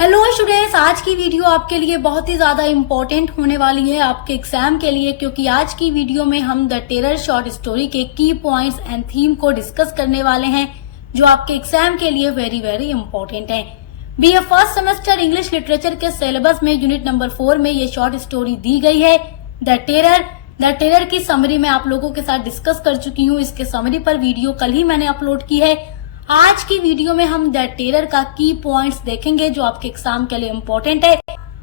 Hello students, आज की video आपके लिए बहुत ही ज्यादा इम्पोर्टेंट होने वाली है आपके एग्जाम के लिए, क्योंकि आज की वीडियो में हम द टेरर शॉर्ट स्टोरी के की पॉइंट्स एंड थीम को डिस्कस करने वाले हैं जो आपके एग्जाम के लिए वेरी वेरी इम्पोर्टेंट है। BA first semester English literature के सिलेबस में यूनिट नंबर 4 में ये शॉर्ट स्टोरी दी गई है द टेरर की समरी मैं आप लोगों के साथ डिस्कस कर चुकी हूँ। इसके समरी पर वीडियो कल ही मैंने अपलोड की है। आज की वीडियो में हम द टेरर का की पॉइंट्स देखेंगे जो आपके एग्जाम के लिए इम्पोर्टेंट है,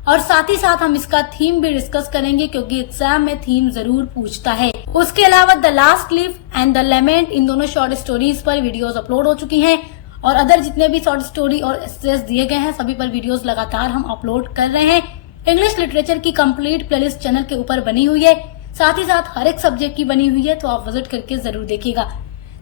और साथ ही साथ हम इसका थीम भी डिस्कस करेंगे क्योंकि एग्जाम में थीम जरूर पूछता है। उसके अलावा the last leaf and the lament, इन दोनों शॉर्ट स्टोरीज पर वीडियोस अपलोड हो चुकी हैं, और अदर जितने भी शॉर्ट स्टोरी और एसेस दिए गए हैं सभी पर वीडियोस लगातार हम अपलोड कर रहे हैं। इंग्लिश लिटरेचर की कंप्लीट प्लेलिस्ट चैनल के ऊपर बनी हुई है, साथ ही साथ हर एक सब्जेक्ट की बनी हुई है, तो आप विजिट करके जरूर देखिएगा।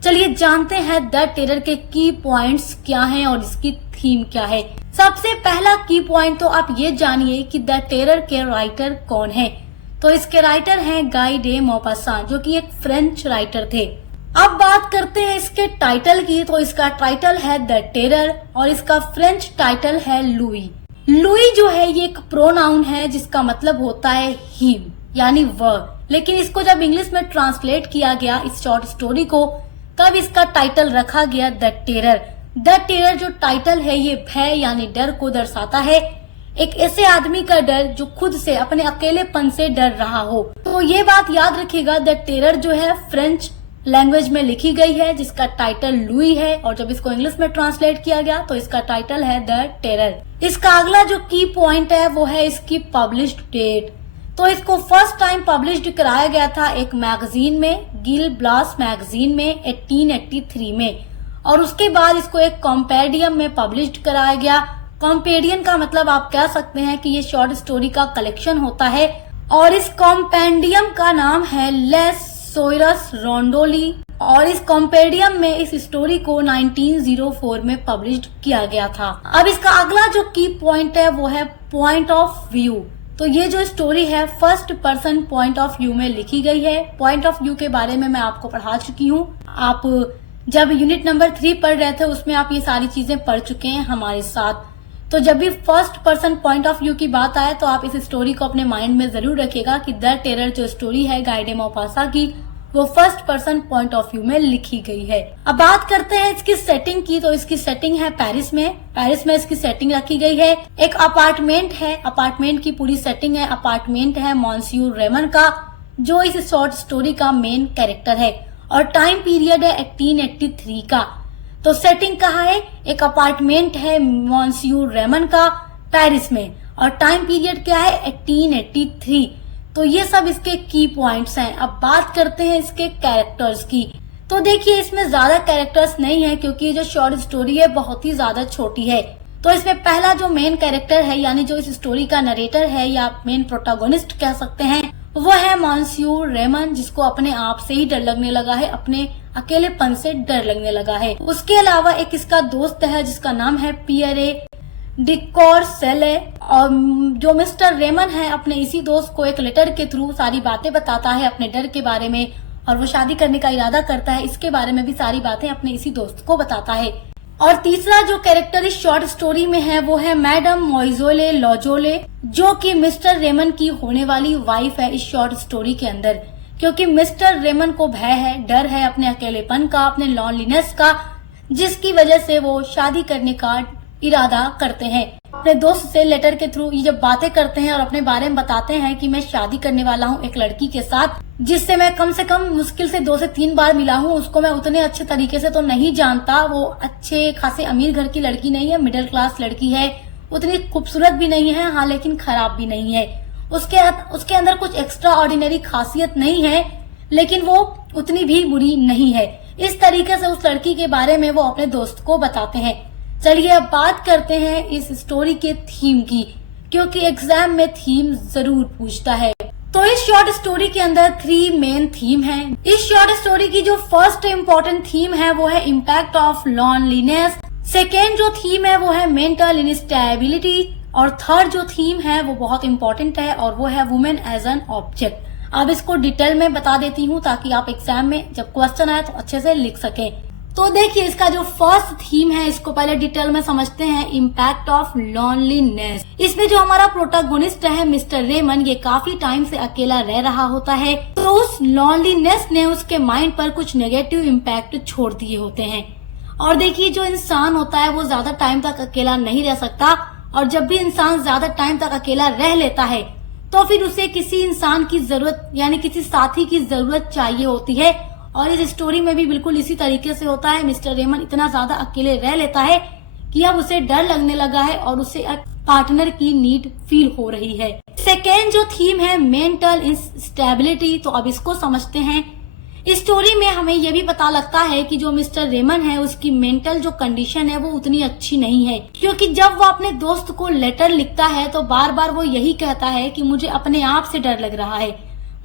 चलिए जानते हैं द टेरर के की पॉइंट्स क्या हैं और इसकी थीम क्या है। सबसे पहला की पॉइंट तो आप ये जानिए कि द टेरर के राइटर कौन है। तो इसके राइटर हैं गाई डे मॉपासांट, जो कि एक फ्रेंच राइटर थे। अब बात करते हैं इसके टाइटल की। तो इसका टाइटल है द टेरर और इसका फ्रेंच टाइटल है लुई। लुई जो है ये एक प्रोनाउन है जिसका मतलब होता है हिम, यानी वह, लेकिन इसको जब इंग्लिश में ट्रांसलेट किया गया इस शॉर्ट स्टोरी को, तब इसका टाइटल रखा गया द टेरर। द टेरर जो टाइटल है ये भय यानी डर को दर्शाता है, एक ऐसे आदमी का डर जो खुद से अपने अकेलेपन से डर रहा हो। तो ये बात याद रखिएगा, द टेरर जो है फ्रेंच लैंग्वेज में लिखी गई है जिसका टाइटल लुई है, और जब इसको इंग्लिश में ट्रांसलेट किया गया तो इसका टाइटल है द टेरर। इसका अगला जो की पॉइंट है वो है इसकी पब्लिश्ड डेट। तो इसको फर्स्ट टाइम पब्लिश्ड कराया गया था एक मैगजीन में, गिल ब्लास मैगजीन में 1883 में, और उसके बाद इसको एक कॉम्पेडियम में पब्लिश्ड कराया गया। कॉम्पेडियम का मतलब आप कह सकते हैं कि ये शॉर्ट स्टोरी का कलेक्शन होता है, और इस कॉम्पेडियम का नाम है लेस सोयरस रोंडोली, और इस कॉम्पेडियम में इस स्टोरी को 1904 में पब्लिश्ड किया गया था। अब इसका अगला जो की पॉइंट है वो है पॉइंट ऑफ व्यू। तो ये जो स्टोरी है first person point of view में लिखी गई है। पॉइंट ऑफ व्यू के बारे में मैं आपको पढ़ा चुकी हूँ। आप जब यूनिट नंबर 3 पढ़ रहे थे उसमें आप ये सारी चीजें पढ़ चुके हैं हमारे साथ। तो जब भी first person point of view की बात आए तो आप इस स्टोरी को अपने माइंड में जरूर रखिएगा कि द टेरर जो स्टोरी है गाई डे मॉपासांट की, वो first person point of view में लिखी गई है। अब बात करते हैं इसकी सेटिंग की। तो इसकी सेटिंग है पेरिस में इसकी सेटिंग रखी गई है। एक अपार्टमेंट है, अपार्टमेंट की पूरी सेटिंग है। अपार्टमेंट है मॉन्सियूर रेमन का, जो इस शॉर्ट स्टोरी का मेन कैरेक्टर है, और टाइम पीरियड है 1883 का। तो सेटिंग कहाँ है? एक अपार्टमेंट है मॉन्सियूर रेमन का पेरिस में, और टाइम पीरियड क्या है? 1883। तो ये सब इसके की पॉइंट्स हैं। अब बात करते हैं इसके कैरेक्टर्स की। तो देखिए इसमें ज्यादा कैरेक्टर्स नहीं है क्योंकि ये जो शॉर्ट स्टोरी है बहुत ही ज्यादा छोटी है। तो इसमें पहला जो मेन कैरेक्टर है, यानी जो इस स्टोरी का नरेटर है या मेन प्रोटोगोनिस्ट कह सकते हैं, वो है मॉन्सियूर रेमन, जिसको अपने आप से ही डर लगने लगा है, अपने अकेलेपन से डर लगने लगा है। उसके अलावा एक इसका दोस्त है जिसका नाम है पियरे डिकॉर्सेले, और जो मिस्टर रेमन है अपने इसी दोस्त को एक लेटर के थ्रू सारी बातें बताता है अपने डर के बारे में, और वो शादी करने का इरादा करता है, इसके बारे में भी सारी बातें अपने इसी दोस्त को बताता है। और तीसरा जो कैरेक्टर इस शॉर्ट स्टोरी में है वो है मैडम मोइजोले लॉजोले, जो कि मिस्टर रेमन की होने वाली वाइफ है इस शॉर्ट स्टोरी के अंदर। क्योंकि मिस्टर रेमन को भय है, डर है अपने अकेलेपन का, अपने लॉनलीनेस का, जिसकी वजह से वो शादी करने का इरादा करते हैं। अपने दोस्त से लेटर के थ्रू ये जब बातें करते हैं और अपने बारे में बताते हैं कि मैं शादी करने वाला हूँ एक लड़की के साथ, जिससे मैं कम से कम मुश्किल से 2 से 3 बार मिला हूँ। उसको मैं उतने अच्छे तरीके से तो नहीं जानता, वो अच्छे खासे अमीर घर की लड़की नहीं है, मिडिल क्लास लड़की है, उतनी खूबसूरत भी नहीं है, हाँ लेकिन खराब भी नहीं है। उसके अंदर कुछ एक्स्ट्रा ऑर्डिनरी खासियत नहीं है, लेकिन वो उतनी भी बुरी नहीं है। इस तरीके से उस लड़की के बारे में वो अपने दोस्त को बताते हैं। चलिए अब बात करते हैं इस स्टोरी के थीम की, क्योंकि एग्जाम में थीम जरूर पूछता है। तो इस शॉर्ट स्टोरी के अंदर 3 मेन थीम हैं। इस शॉर्ट स्टोरी की जो फर्स्ट इम्पोर्टेंट थीम है वो है इम्पैक्ट ऑफ लॉनलीनेस। सेकेंड जो थीम है वो है मेंटल इंस्टेबिलिटी, और थर्ड जो थीम है वो बहुत इम्पोर्टेंट है और वो है वुमेन एज एन ऑब्जेक्ट। अब इसको डिटेल में बता देती हूँ ताकि आप एग्जाम में जब क्वेश्चन आए तो अच्छे से लिख सकें। तो देखिए इसका जो फर्स्ट थीम है इसको पहले डिटेल में समझते हैं, इम्पैक्ट ऑफ लॉनलीनेस। इसमें जो हमारा प्रोटोगोनिस्ट है मिस्टर रेमन, ये काफी टाइम से अकेला रह रहा होता है, तो उस लॉनलीनेस ने उसके माइंड पर कुछ नेगेटिव इम्पैक्ट छोड़ दिए होते हैं। और देखिए जो इंसान होता है वो ज्यादा टाइम तक अकेला नहीं रह सकता, और जब भी इंसान ज्यादा टाइम तक अकेला रह लेता है तो फिर उसे किसी इंसान की जरूरत यानी किसी साथी की जरूरत चाहिए होती है। और इस स्टोरी में भी बिल्कुल इसी तरीके से होता है। मिस्टर रेमन इतना ज्यादा अकेले रह लेता है कि अब उसे डर लगने लगा है और उसे एक पार्टनर की नीड फील हो रही है। सेकेंड जो थीम है मेंटल इंस्टेबिलिटी, तो अब इसको समझते हैं। इस स्टोरी में हमें यह भी पता लगता है कि जो मिस्टर रेमन है उसकी मेंटल जो कंडीशन है वो उतनी अच्छी नहीं है, क्योंकि जब वो अपने दोस्त को लेटर लिखता है तो बार बार वो यही कहता है कि मुझे अपने आप से डर लग रहा है,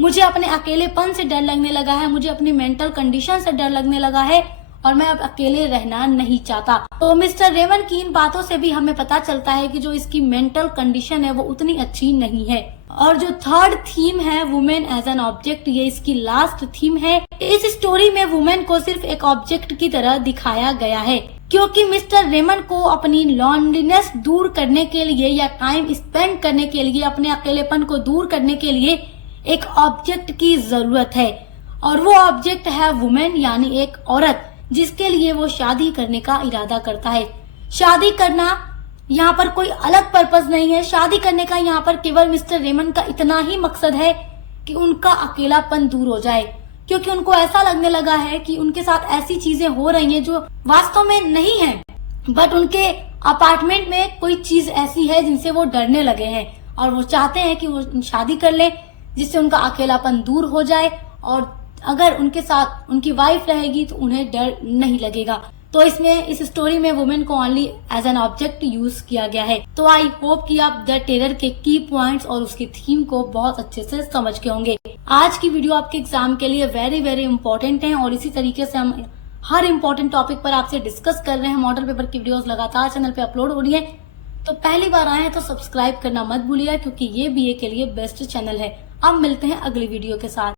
मुझे अपने अकेलेपन से डर लगने लगा है, मुझे अपनी मेंटल कंडीशन से डर लगने लगा है और मैं अब अकेले रहना नहीं चाहता। तो मिस्टर रेमन की इन बातों से भी हमें पता चलता है कि जो इसकी मेंटल कंडीशन है वो उतनी अच्छी नहीं है। और जो थर्ड थीम है वुमेन एज एन ऑब्जेक्ट, ये इसकी लास्ट थीम है। इस स्टोरी में वुमेन को सिर्फ एक ऑब्जेक्ट की तरह दिखाया गया है, क्योंकि मिस्टर रेमन को अपनी लॉनलीनेस दूर करने के लिए या टाइम स्पेंड करने के लिए, अपने अकेलेपन को दूर करने के लिए एक ऑब्जेक्ट की जरूरत है, और वो ऑब्जेक्ट है वुमेन यानी एक औरत, जिसके लिए वो शादी करने का इरादा करता है। शादी करना यहाँ पर कोई अलग पर्पस नहीं है, शादी करने का यहाँ पर केवल मिस्टर रेमन का इतना ही मकसद है कि उनका अकेलापन दूर हो जाए, क्योंकि उनको ऐसा लगने लगा है कि उनके साथ ऐसी चीजें हो रही हैं जो वास्तव में नहीं है, बट उनके अपार्टमेंट में कोई चीज ऐसी है जिनसे वो डरने लगे हैं, और वो चाहते हैं कि वो शादी कर ले जिससे उनका अकेलापन दूर हो जाए, और अगर उनके साथ उनकी वाइफ रहेगी तो उन्हें डर नहीं लगेगा। तो इसमें इस स्टोरी में वुमेन को only as an object use किया गया है। तो आई होप कि आप द टेरर के की पॉइंट्स और उसकी थीम को बहुत अच्छे से समझ के होंगे। आज की वीडियो आपके एग्जाम के लिए वेरी वेरी इंपॉर्टेंट है, और इसी तरीके से हम हर इंपॉर्टेंट टॉपिक पर आपसे डिस्कस कर रहे हैं। मॉडल पेपर की वीडियोस लगातार चैनल पे अपलोड हो रही है, तो पहली बार आए हैं तो सब्सक्राइब करना मत भूलिएगा, क्योंकि ये BA के लिए बेस्ट चैनल है। अब मिलते हैं अगली वीडियो के साथ।